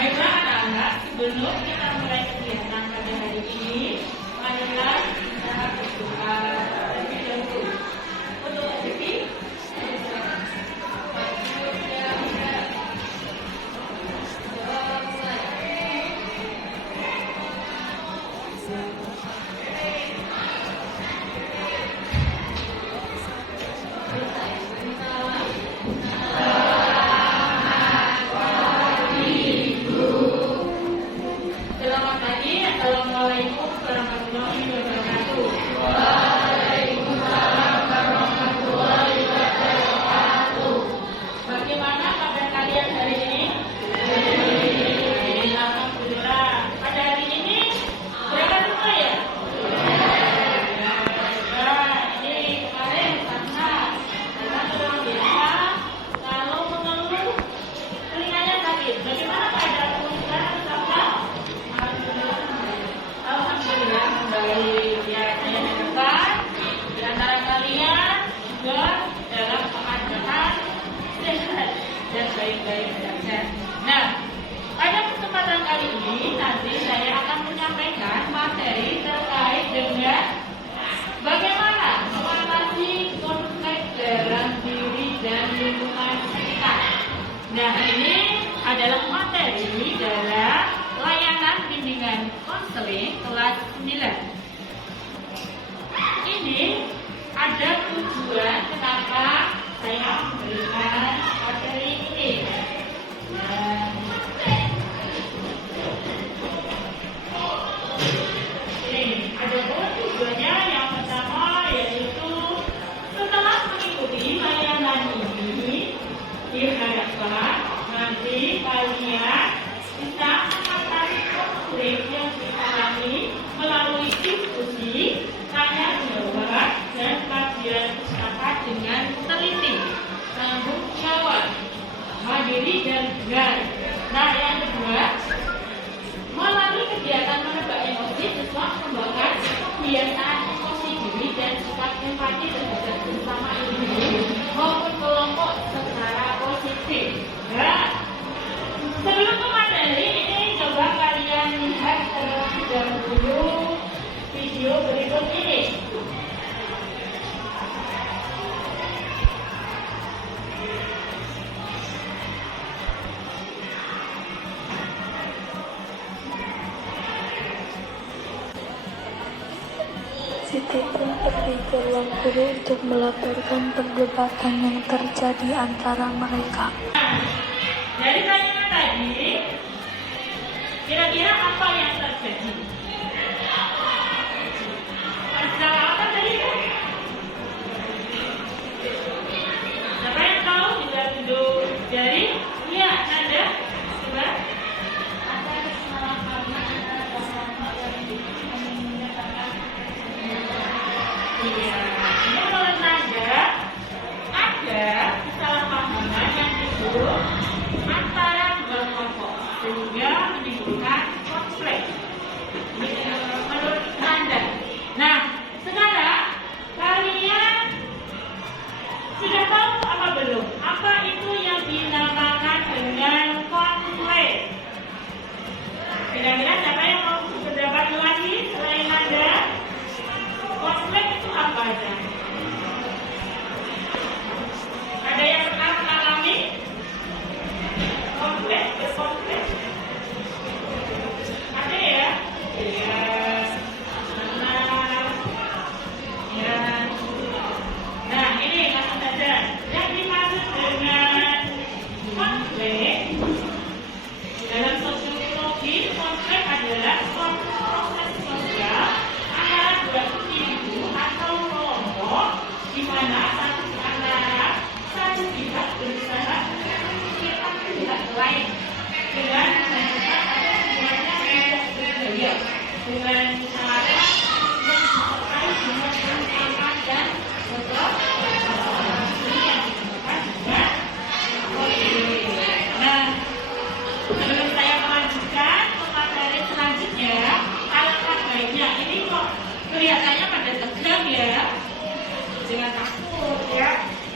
Baiklah anak-anak, sebelum kita mulai kegiatan pada hari ini, marilah kita berdoa terlebih dahulu. Untuk Siti, selamat pagi. Assalamualaikum warahmatullahi wabarakatuh. Bagaimana kabar kalian hari ini? Alhamdulillah. Pada hari ini berapa semua ya? Nah, ini kemarin karena orang biasa kalau mengeluh telinganya sakit. Bagaimana keadaan sekarang? Alhamdulillah kembali ya saya depan di antara kalian juga dalam keadaan sehat dan baik-baik saja. Nah, pada kesempatan kali ini nanti saya akan menyampaikan materi terkait dengan bagaimana mengatasi konflik dalam diri dan lingkungan sekitar. Nah, ini adalah materi dalam layanan bimbingan konseling kelas 9. Ini ada tujuan kenapa saya memberikan materi ini. Nah, ini ada dua tujuannya. Yang pertama yaitu setelah mengikuti layanan ini, diharapkan nanti kalian bisa mengatasi konflik yang dialami melalui diskusi, tanya jawab, dan kajian usaha dengan teliti, tanggung jawab, mandiri dan benar. Nah, yang kedua, melalui kegiatan menebak emosi siswa mengembangkan kebiasaan emosi diri dan sifat empati terhadap sesama individu maupun kelompok secara positif. Nah, sebelum ke materi ini, coba kalian lihat terlebih dahulu video berikut ini. Siti pun pergi ke ruang guru untuk melaporkan perdebatan yang terjadi antara mereka. Dari tayangan tadi, kira-kira apa yang terjadi? Masalah apa tadi? Siapa yang tahu? Bisa duduk jari? Iya, ada. Coba. Ada kesalahpahaman yang menyatakan. Iya. Menurut Nada, ada kesalahpahaman yang disebut antara dua kelompok sehingga menimbulkan konflik. Ini menurut Anda. Nah, sekarang kalian sudah tahu apa belum? Apa itu yang dinamakan dengan konflik? Kira-kira siapa yang mau berpendapat lagi selain Anda? Konflik itu apa aja? Ada yang pernah mengalami konflik, berkonflik? Ada ya? Iya. Ya. Nah, ini langsung saja. Yang dimaksud dengan konflik dalam sosiologi, konflik adalah proses sosial antara dua individu atau kelompok di mana satu pihak berusaha menyingkirkan pihak lain dengan menentukan atau semuanya tidak berbahaya dengan cara yang disertai dengan ancaman dan betul yang ditemukan dengan politik. Nah, sebelum saya melanjutkan ke materi selanjutnya, alangkah baiknya ini kok kelihatannya pada tegang ya, jangan takut ya.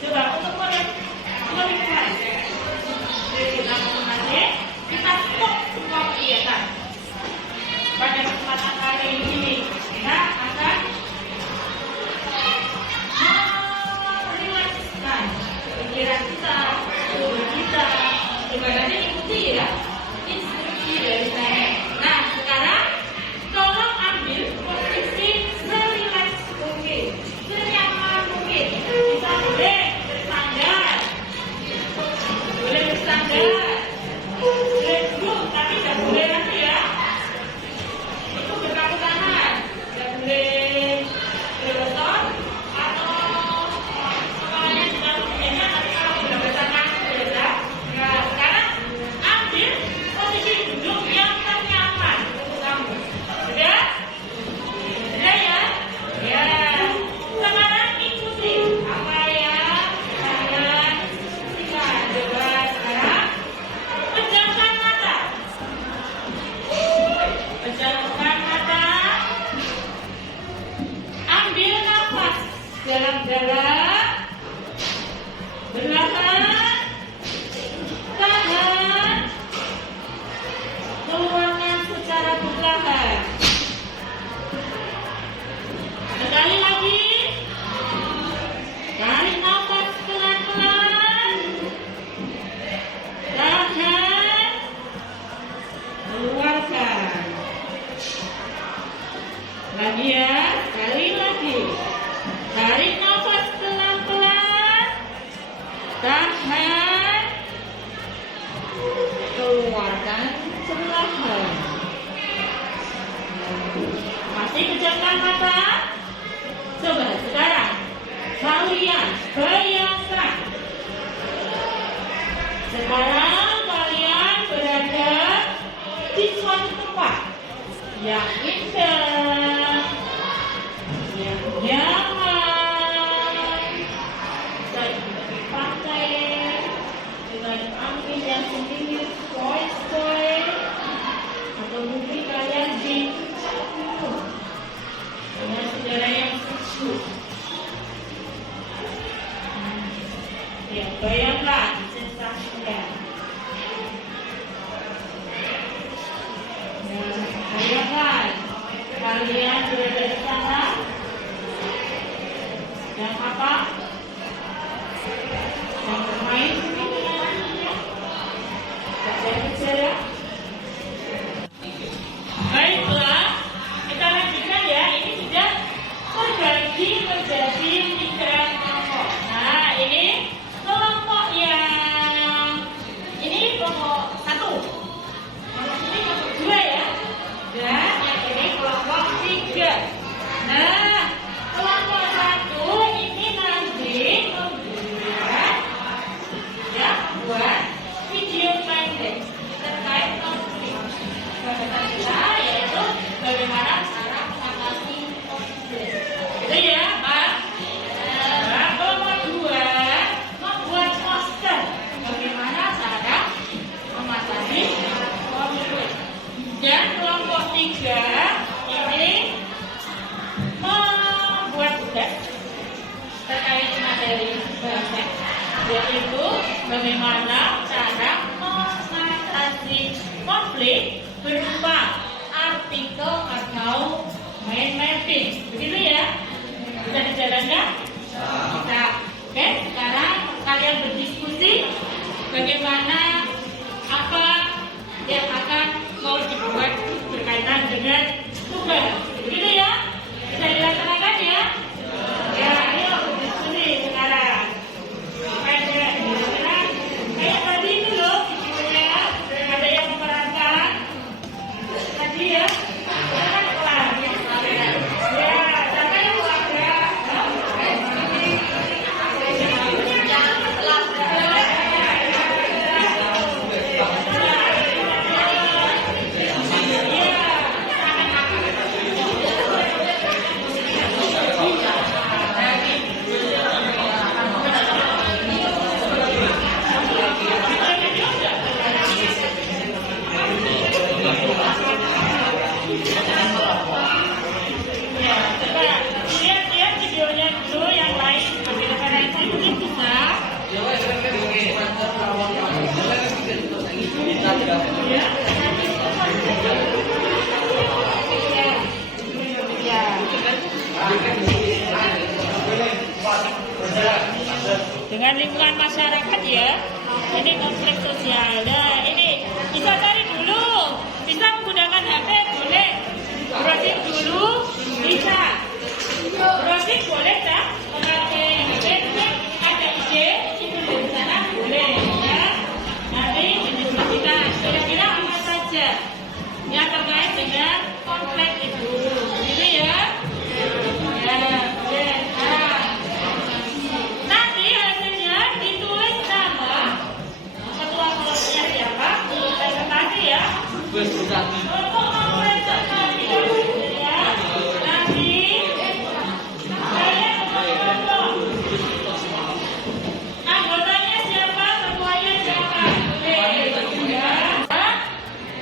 Coba untuk melihat kita stop nanti ikuti ya instruksi dari saya. Nah, sekarang tolong ambil posisi serileks mungkin, senyaman mungkin. Bisa boleh bersandar, boleh bersandar, boleh duduk, tapi tidak boleh nanti ya. Itu berkaku tangan, tidak boleh berotot atau kepalanya sudah meja, tapi kalau sudah bersandar sudah. Nah, sekarang ambil posisi duduk yang ternyaman untuk kamu. Sudah? Sudah ya? Ya. Sekarang ikuti apa yang saya instruksikan. Coba sekarang pejamkan mata. Pejamkan mata. Ambil nafas dalam-dalam. Perlahan. Tahan. Keluarkan secara perlahan. Sekali lagi. Tarik nafas pelan-pelan. Tahan. Keluarkan. Lagi ya. Sekali lagi. Tarik nafas pelan-pelan. Tahan. Keluarkan perlahan. Masih pejamkan mata. Coba sekarang kalian bayangkan. Sekarang kalian berada di suatu tempat yang indah, yang nyaman. Bisa di pantai dengan angin yang sedikit foy-foy, atau mungkin kalian di gunung dengan udara yang sejuk. Ya, bayangkan sensasinya. Nah, bayangkan kalian berada di sana. Yang apa? Yang bermain dengan anjingnya. Kecil-kecil ya. Baiklah, kita lanjutkan ya. Ini sudah terbagi menjadi 3 kelompok. Nah, ini kelompok yang ini kelompok 1. Kelompok ini kelompok 2 ya. Dan yang ini kelompok 3. Nah, kelompok 1 ini nanti membuat video pendek terkait konflik. Pembahasan kita yaitu bagaimana cara mengatasi konflik. Gitu ya, Pak? Nah, kelompok 2 membuat poster bagaimana cara mengatasi konflik. Dan kelompok 3 ini membuat tugas terkait materi bahasa, yaitu bagaimana cara mengatasi konflik berupa artikel atau mind mapping. Begitu ya? Bisa dijalankan? Bisa. Oke, sekarang kalian berdiskusi bagaimana apa yang akan mau dibuat berkaitan dengan tugas. Begitu ya? Bisa dilaksanakan ya? Ya, ayo berdiskusi sekarang. Kayak tadi itu loh videonya, ada yang memerankan tadi ya. Kan kelar. Ya, sampai keluarga. Dengan lingkungan masyarakat ya. Ini konflik sosial. Nah, ini bisa cari dulu. Bisa menggunakan HP, boleh. Browsing dulu, bisa. Browsing boleh tak? Memakai HP, ada ide, itu dari sana boleh. Ya. Nanti didiskusikan. Kira-kira apa saja yang terkait dengan konflik itu. Gitu ya. Ya, boleh. Nanti hasilnya ditulis nama ketua kelompoknya siapa, presentasi ya. Untuk mempresentasi ya. Nanti saya kelompok. Anggotanya siapa, ketuanya siapa. Oke, ya.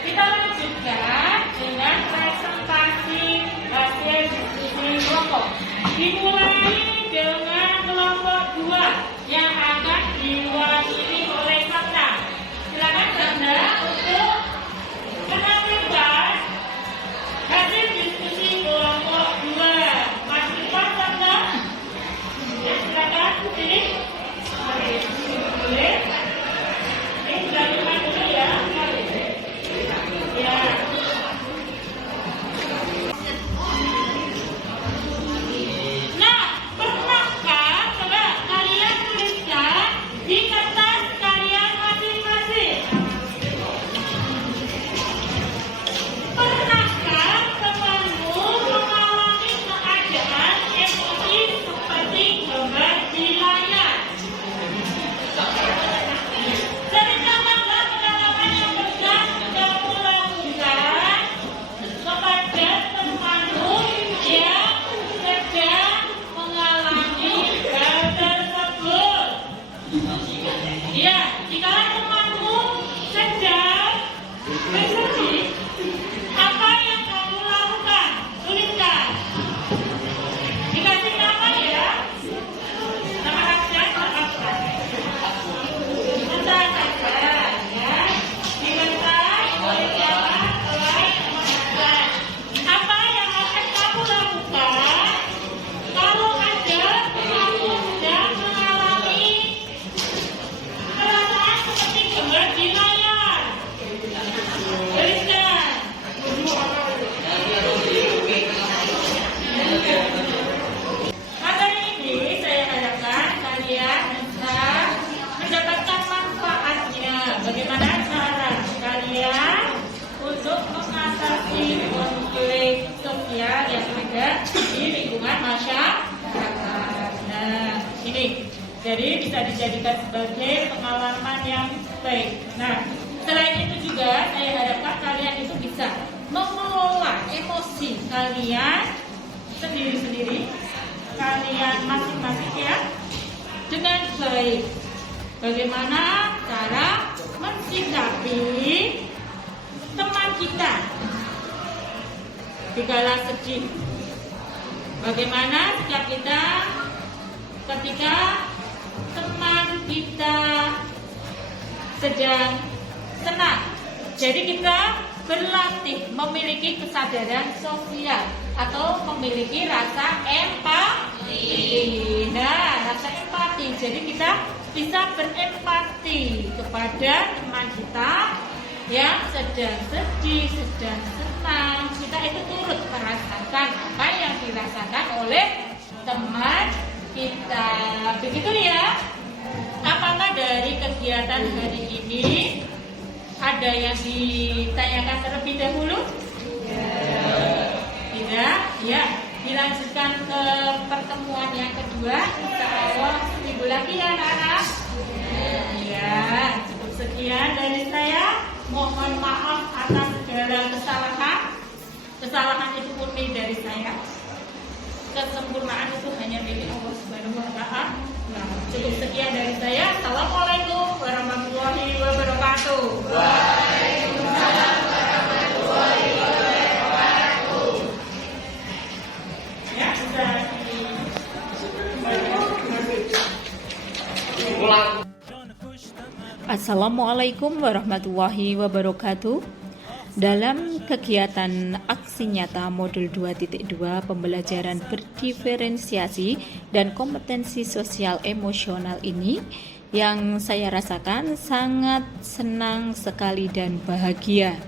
Kita lanjutkan dengan presentasi hasil diskusi kelompok. Dimulai dengan kelompok 2 yang akan diwakili oleh Sabda. Silakan Sabda untuk menampilkan hasil diskusi kelompok 2. Masih pas Sabda? Ya, silakan pilih. Boleh. Ini dilanjutkan dulu ya. Ya. Nah, pernahkah coba kalian tuliskan di kertas kalian masing-masing? Pernahkah temanmu mengalami keadaan emosi seperti gambar di layar? Ceritakanlah pengalaman yang pernah kamu lakukan kepada temanmu yang sedang mengalami hal tersebut. Ya, jika temanmu sedang bersedih, apa yang kamu lakukan? Tuliskan. Dikasih nama ya. Nama rahasia apa? Bentar saja ya. Dibentar oleh siapa? Oleh teman-teman. Apa yang akan kamu lakukan kalau ada kamu sedang mengalami perasaan seperti gambar di layar? Tuliskan. Materi ini saya harapkan kalian bisa mendapatkan manfaatnya. Bagaimana cara kalian untuk mengatasi konflik sosial yang ada di lingkungan masyarakat. Nah, ini jadi bisa dijadikan sebagai pengalaman yang baik. Nah, selain itu juga saya harapkan kalian itu bisa mengelola emosi kalian sendiri-sendiri, kalian masing-masing ya, dengan baik. Bagaimana cara mensikapi teman kita dikala sedih? Bagaimana sikap kita ketika teman kita sedang senang? Jadi kita berlatih memiliki kesadaran sosial atau memiliki rasa empati. Nah, rasa empati. Jadi kita bisa berempati kepada teman kita yang sedang sedih, sedang senang. Kita itu turut merasakan apa yang dirasakan oleh teman kita. Begitu ya. Apakah dari kegiatan hari ini ada yang ditanyakan terlebih dahulu? Tidak? Ya. Dilanjutkan ke pertemuan yang kedua. Insya Allah seminggu lagi ya anak-anak. Ya, cukup sekian dari saya. Mohon maaf atas segala kesalahan. Kesalahan itu murni dari saya. Kesempurnaan itu hanya milik Allah Subhanahu wa Ta'ala. Nah, cukup sekian dari saya. Assalamualaikum warahmatullahi wabarakatuh. Waalaikumsalam warahmatullahi wabarakatuh. Ya, sudah. Assalamualaikum warahmatullahi wabarakatuh. Dalam kegiatan aksi nyata modul 2.2 pembelajaran berdiferensiasi dan kompetensi sosial emosional ini, yang saya rasakan sangat senang sekali dan bahagia.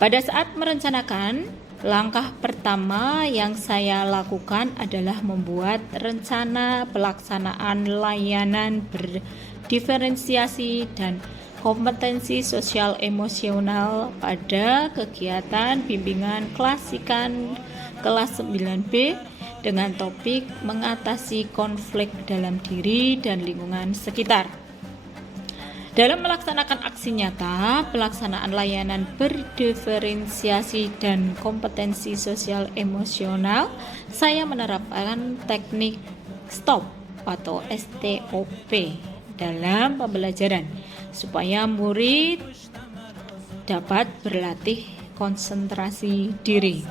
Pada saat merencanakan, langkah pertama yang saya lakukan adalah membuat rencana pelaksanaan layanan berdiferensiasi dan kompetensi sosial emosional pada kegiatan bimbingan klasikan kelas 9B dengan topik mengatasi konflik dalam diri dan lingkungan sekitar. Dalam melaksanakan aksi nyata, pelaksanaan layanan berdiferensiasi dan kompetensi sosial emosional, saya menerapkan teknik STOP atau STOP dalam pembelajaran supaya murid dapat berlatih konsentrasi diri.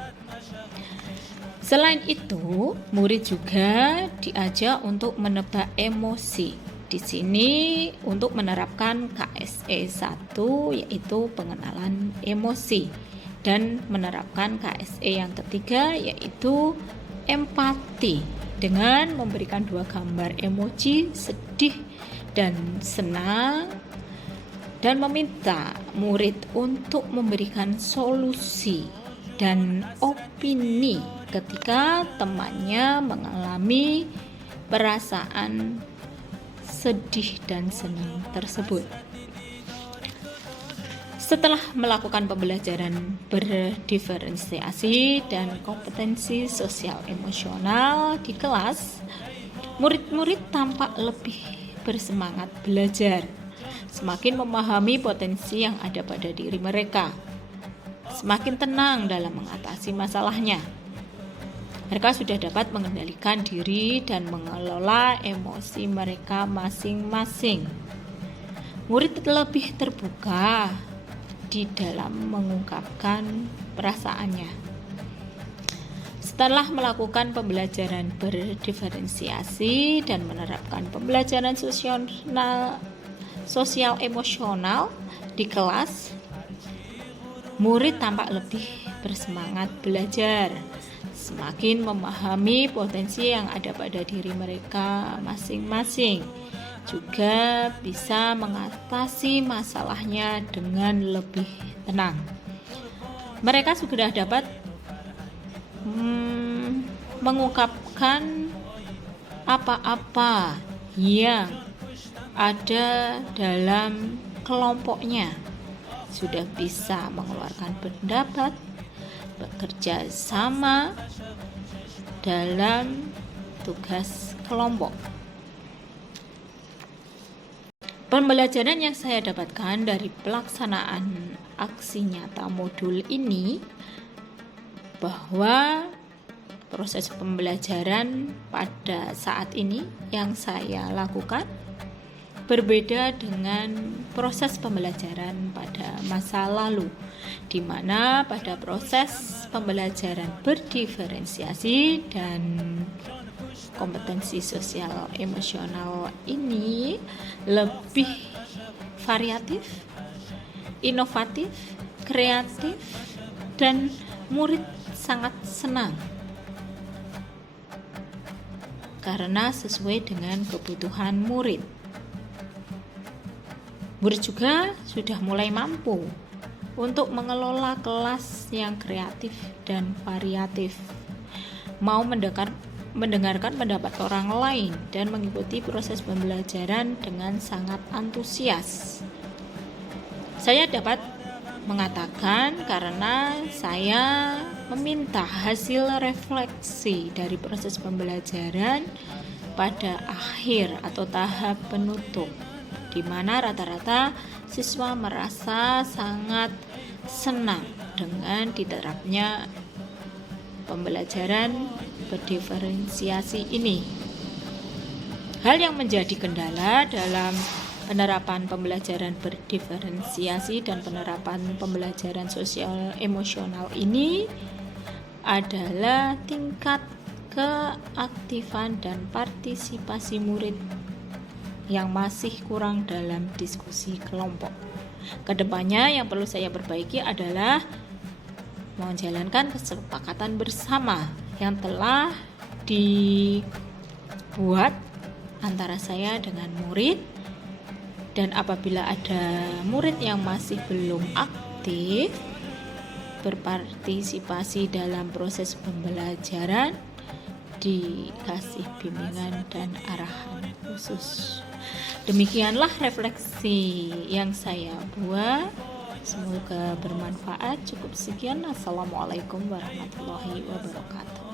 Selain itu, murid juga diajak untuk menebak emosi. Di sini untuk menerapkan KSE 1 yaitu pengenalan emosi dan menerapkan KSE yang ketiga yaitu empati dengan memberikan 2 gambar emoji sedih dan senang dan meminta murid untuk memberikan solusi dan opini ketika temannya mengalami perasaan sedih dan senang tersebut. Setelah melakukan pembelajaran berdiferensiasi dan kompetensi sosial emosional di kelas, murid-murid tampak lebih bersemangat belajar, semakin memahami potensi yang ada pada diri mereka, semakin tenang dalam mengatasi masalahnya. Mereka sudah dapat mengendalikan diri dan mengelola emosi mereka masing-masing. Murid lebih terbuka di dalam mengungkapkan perasaannya. Setelah melakukan pembelajaran berdiferensiasi dan menerapkan pembelajaran sosial emosional di kelas, murid tampak lebih bersemangat belajar, semakin memahami potensi yang ada pada diri mereka masing-masing, juga bisa mengatasi masalahnya dengan lebih tenang. Mereka sudah dapat mengungkapkan apa-apa yang ada dalam kelompoknya, sudah bisa mengeluarkan pendapat, bekerja sama dalam tugas kelompok. Pembelajaran yang saya dapatkan dari pelaksanaan aksi nyata modul ini bahwa proses pembelajaran pada saat ini yang saya lakukan berbeda dengan proses pembelajaran pada masa lalu, di mana pada proses pembelajaran berdiferensiasi dan kompetensi sosial emosional ini lebih variatif, inovatif, kreatif, dan murid sangat senang karena sesuai dengan kebutuhan murid. Murid juga sudah mulai mampu untuk mengelola kelas yang kreatif dan variatif, mau mendengarkan pendapat orang lain dan mengikuti proses pembelajaran dengan sangat antusias. Saya dapat mengatakan karena saya meminta hasil refleksi dari proses pembelajaran pada akhir atau tahap penutup, di mana rata-rata siswa merasa sangat senang dengan diterapnya pembelajaran berdiferensiasi ini. Hal yang menjadi kendala dalam penerapan pembelajaran berdiferensiasi dan penerapan pembelajaran sosial emosional ini adalah tingkat keaktifan dan partisipasi murid yang masih kurang dalam diskusi kelompok. Kedepannya yang perlu saya perbaiki adalah menjalankan kesepakatan bersama yang telah dibuat antara saya dengan murid Dan apabila ada murid yang masih belum aktif berpartisipasi dalam proses pembelajaran, dikasih bimbingan dan arahan khusus. Demikianlah refleksi yang saya buat. Semoga bermanfaat. Cukup sekian. Assalamualaikum warahmatullahi wabarakatuh.